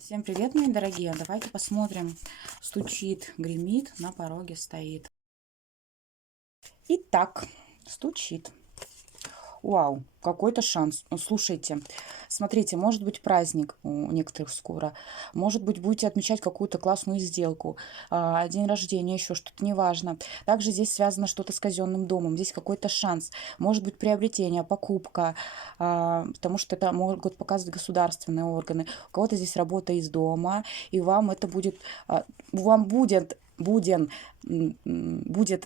Всем привет, мои дорогие! Давайте посмотрим. Стучит, гремит, на пороге стоит. Итак, стучит. Вау, какой-то шанс. Ну, слушайте, смотрите, может быть праздник у некоторых скоро. Может быть, будете отмечать какую-то классную сделку, день рождения, еще что-то, неважно. Также здесь связано что-то с казенным домом. Здесь какой-то шанс. Может быть приобретение, покупка, потому что это могут показывать государственные органы. У кого-то здесь работа из дома, и вам это будет, вам будет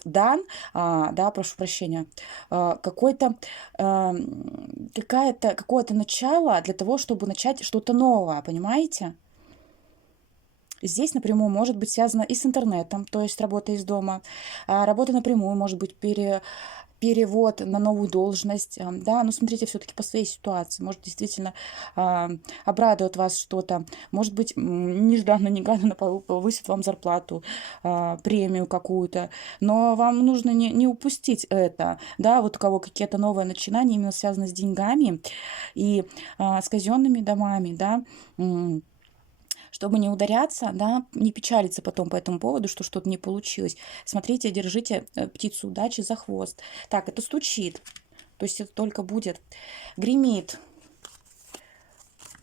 дан, да, прошу прощения, какой-то какое-то начало для того, чтобы начать что-то новое, понимаете? Здесь напрямую может быть связано и с интернетом, то есть работа из дома. Работа напрямую может быть перевод на новую должность. Да, но смотрите все-таки по своей ситуации. Может, действительно обрадует вас что-то. Может быть, нежданно-негаданно повысит вам зарплату, премию какую-то. Но вам нужно не упустить это. Да, вот у кого какие-то новые начинания именно связаны с деньгами и с казенными домами, да, чтобы не ударяться, да, не печалиться потом по этому поводу, что что-то не получилось. Смотрите, держите птицу удачи за хвост. Так, это стучит. То есть это только будет. Гремит.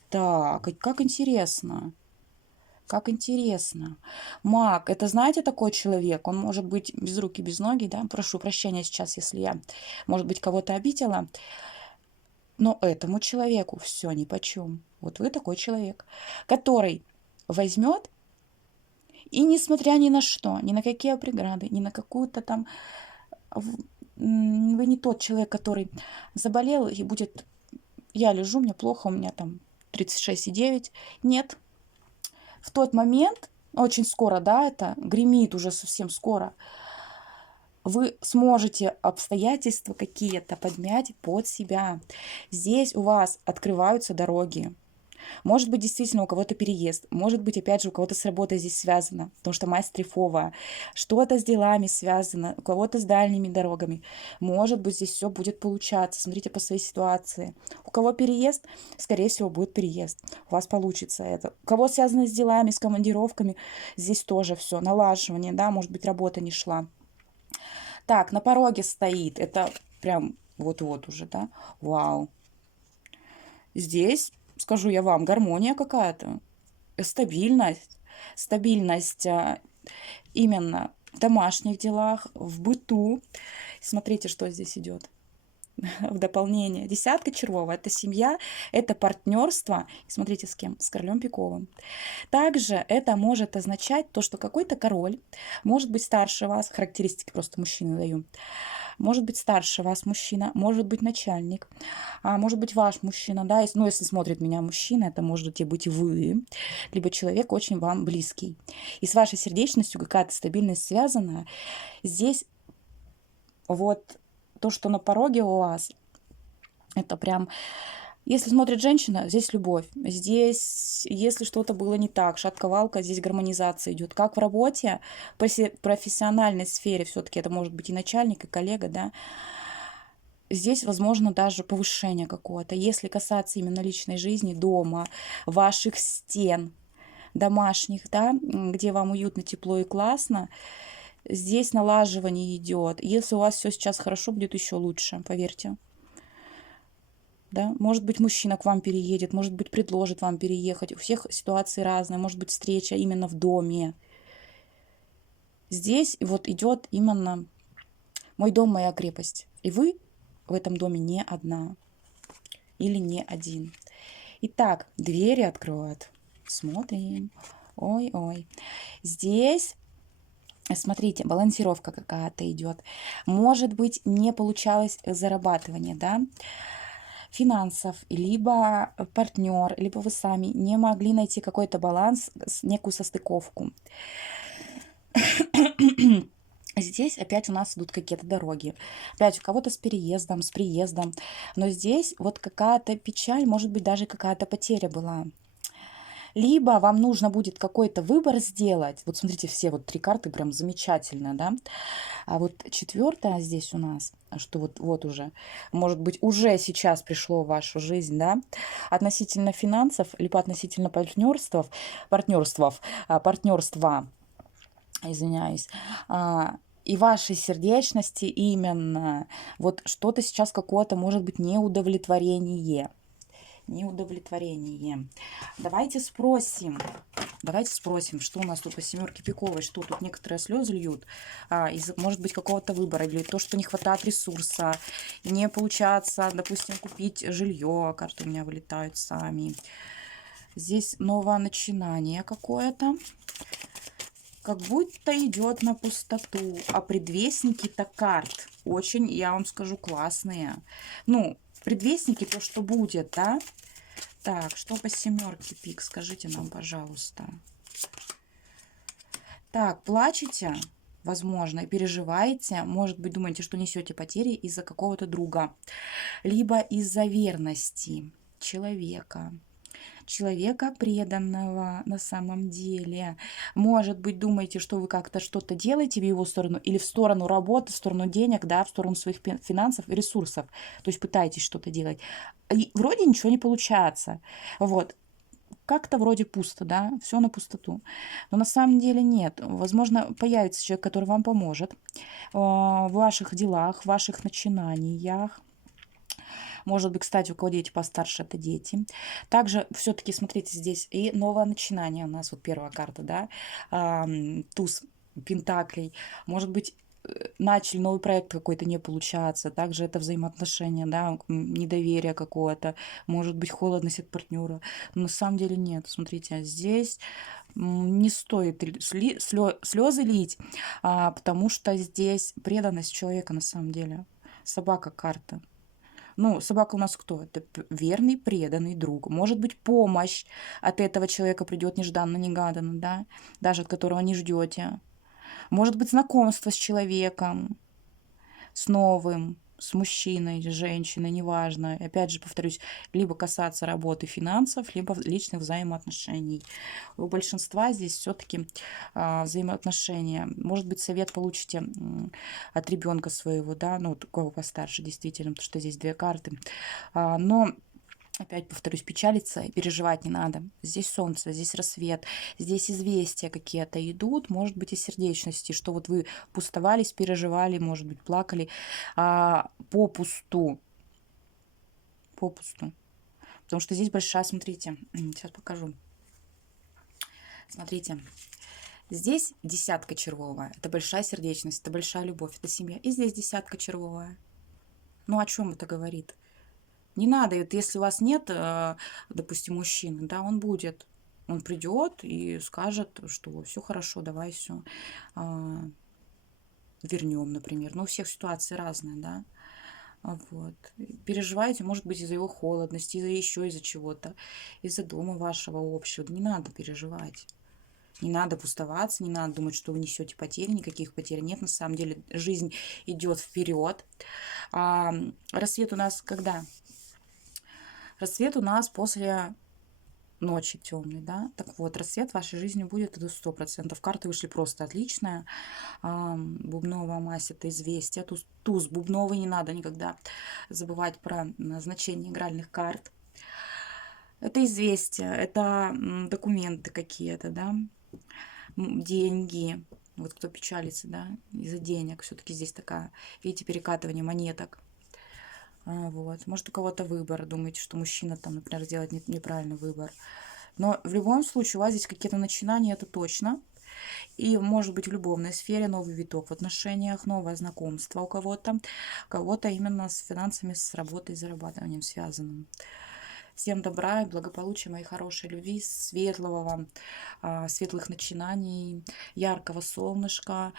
Так, как интересно. Как интересно. Маг, это, знаете, такой человек, он может быть без руки, без ноги, да, прошу прощения сейчас, если я, может быть, кого-то обидела, но этому человеку все нипочем. Вот вы такой человек, который возьмет и несмотря ни на что, ни на какие преграды, ни на какую-то там... Вы не тот человек, который заболел и будет... Я лежу, мне плохо, у меня там 36,9. Нет. В тот момент, очень скоро, да, это гремит уже совсем скоро, вы сможете обстоятельства какие-то подмять под себя. Здесь у вас открываются дороги. Может быть, действительно, у кого-то переезд. Может быть, опять же, у кого-то с работой здесь связано, потому что мать стрифовая. Что-то с делами связано, у кого-то с дальними дорогами. Может быть, здесь все будет получаться. Смотрите по своей ситуации. У кого переезд, скорее всего, будет переезд. У вас получится это. У кого связано с делами, с командировками, здесь тоже все. Налаживание, да, может быть, работа не шла. Так, на пороге стоит. Это прям вот-вот уже, да. Вау. Здесь, скажу я вам, гармония какая-то, стабильность. Стабильность именно в домашних делах, в быту. Смотрите, что здесь идет в дополнение. Десятка червовая. Это семья, это партнерство. Смотрите, с кем? С королем пиковым. Также это может означать то, что какой-то король может быть старше вас. Характеристики просто мужчины даю. Может быть старше вас мужчина, может быть начальник, может быть ваш мужчина, да, ну, если смотрит меня мужчина, это можете быть вы, либо человек очень вам близкий. И с вашей сердечностью какая-то стабильность связана. Здесь вот то, что на пороге у вас, это прям... Если смотрит женщина, здесь любовь. Здесь, если что-то было не так, шатковалка, здесь гармонизация идет. Как в работе, в профессиональной сфере, все-таки это может быть и начальник, и коллега, да. Здесь, возможно, даже повышение какое-то. Если касаться именно личной жизни, дома, ваших стен, домашних, да, где вам уютно, тепло и классно, здесь налаживание идет. Если у вас все сейчас хорошо, будет еще лучше, поверьте. Да? Может быть, мужчина к вам переедет, может быть, предложит вам переехать. У всех ситуации разные. Может быть, встреча именно в доме. Здесь вот идет именно мой дом, моя крепость. И вы в этом доме не одна или не один. Итак, двери откроют. Смотрим. Ой-ой. Здесь, смотрите, балансировка какая-то идет. Может быть, не получалось зарабатывание, да, финансов, либо партнер, либо вы сами не могли найти какой-то баланс, некую состыковку. Здесь опять у нас идут какие-то дороги. Опять у кого-то с переездом, с приездом. Но здесь вот какая-то печаль, может быть, даже какая-то потеря была. Либо вам нужно будет какой-то выбор сделать. Вот смотрите, все вот 3 карты прям замечательно, да. А вот 4 здесь у нас, что вот уже, может быть, уже сейчас пришло в вашу жизнь, да, относительно финансов, либо относительно партнерства, извиняюсь, и вашей сердечности именно. Вот что-то сейчас какое-то может быть неудовлетворение. Неудовлетворение. Давайте спросим, что у нас тут по 7 пиковой, что тут некоторые слезы льют, из, может быть, какого-то выбора, или то, что не хватает ресурса, не получается, допустим, купить жилье, карты у меня вылетают сами. Здесь новое начинание какое-то, как будто идет на пустоту, а предвестники-то карт очень, я вам скажу, классные. Ну, предвестники, то, что будет, да? Так, что по 7 пик, скажите нам, пожалуйста. Так, плачете, возможно, и переживаете, может быть, думаете, что несете потери из-за какого-то друга, либо из-за верности человека преданного на самом деле. Может быть, думаете, что вы как-то что-то делаете в его сторону или в сторону работы, в сторону денег, да, в сторону своих финансов и ресурсов. То есть пытаетесь что-то делать. И вроде ничего не получается. Вот. Как-то вроде пусто, да, все на пустоту. Но на самом деле нет. Возможно, появится человек, который вам поможет в ваших делах, в ваших начинаниях. Может быть, кстати, у кого дети постарше, это дети. Также все-таки, смотрите, здесь и новое начинание у нас, вот первая карта, да, туз пентаклей. Может быть, начали новый проект какой-то, не получаться. Также это взаимоотношения, да, недоверие какое-то, может быть, холодность от партнера. Но на самом деле нет. Смотрите, здесь не стоит слезы лить, потому что здесь преданность человека на самом деле. Собака карта. Ну, собака у нас кто? Это верный, преданный друг. Может быть, помощь от этого человека придет нежданно-негаданно, да, даже от которого не ждете. Может быть, знакомство с человеком, с новым, с мужчиной или женщиной, неважно. И опять же, повторюсь, либо касаться работы, финансов, либо личных взаимоотношений. У большинства здесь все-таки взаимоотношения. Может быть, совет получите от ребенка своего, да, ну, такого постарше, действительно, потому что здесь 2 карты. Но опять повторюсь, печалиться и переживать не надо. Здесь солнце, здесь рассвет, здесь известия какие-то идут, может быть, из сердечности, что вот вы пустовались, переживали, может быть, плакали попусту. Попусту. Потому что здесь большая, смотрите, сейчас покажу. Смотрите, здесь 10 червовая, это большая сердечность, это большая любовь, это семья. И здесь 10 червовая. Ну, о чем это говорит? Не надо, вот если у вас нет, допустим, мужчины, да, он будет. Он придет и скажет, что все хорошо, давай все вернем, например. Но у всех ситуации разные, да. Вот. Переживаете, может быть, из-за его холодности, еще из-за чего-то, из-за дома вашего общего. Не надо переживать. Не надо пустоваться, не надо думать, что вы несете потери, никаких потерь нет. На самом деле жизнь идет вперед. Рассвет у нас когда? Рассвет у нас после ночи темной, да. Так вот, рассвет в вашей жизни будет, это 100%. Карты вышли просто отличная. Бубновая мазь — это известие. Туз бубновый, не надо никогда забывать про значение игральных карт. Это известие, это документы какие-то, да, деньги. Вот кто печалится, да, из-за денег. Все-таки здесь такая, видите, перекатывание монеток. Вот. Может, у кого-то выбор, думаете, что мужчина там, например, сделает неправильный выбор. Но в любом случае у вас здесь какие-то начинания, это точно. И может быть в любовной сфере новый виток в отношениях, новое знакомство у кого-то именно с финансами, с работой, зарабатыванием связанным. Всем добра и благополучия, мои хорошие, любви, светлого вам, светлых начинаний, яркого солнышка.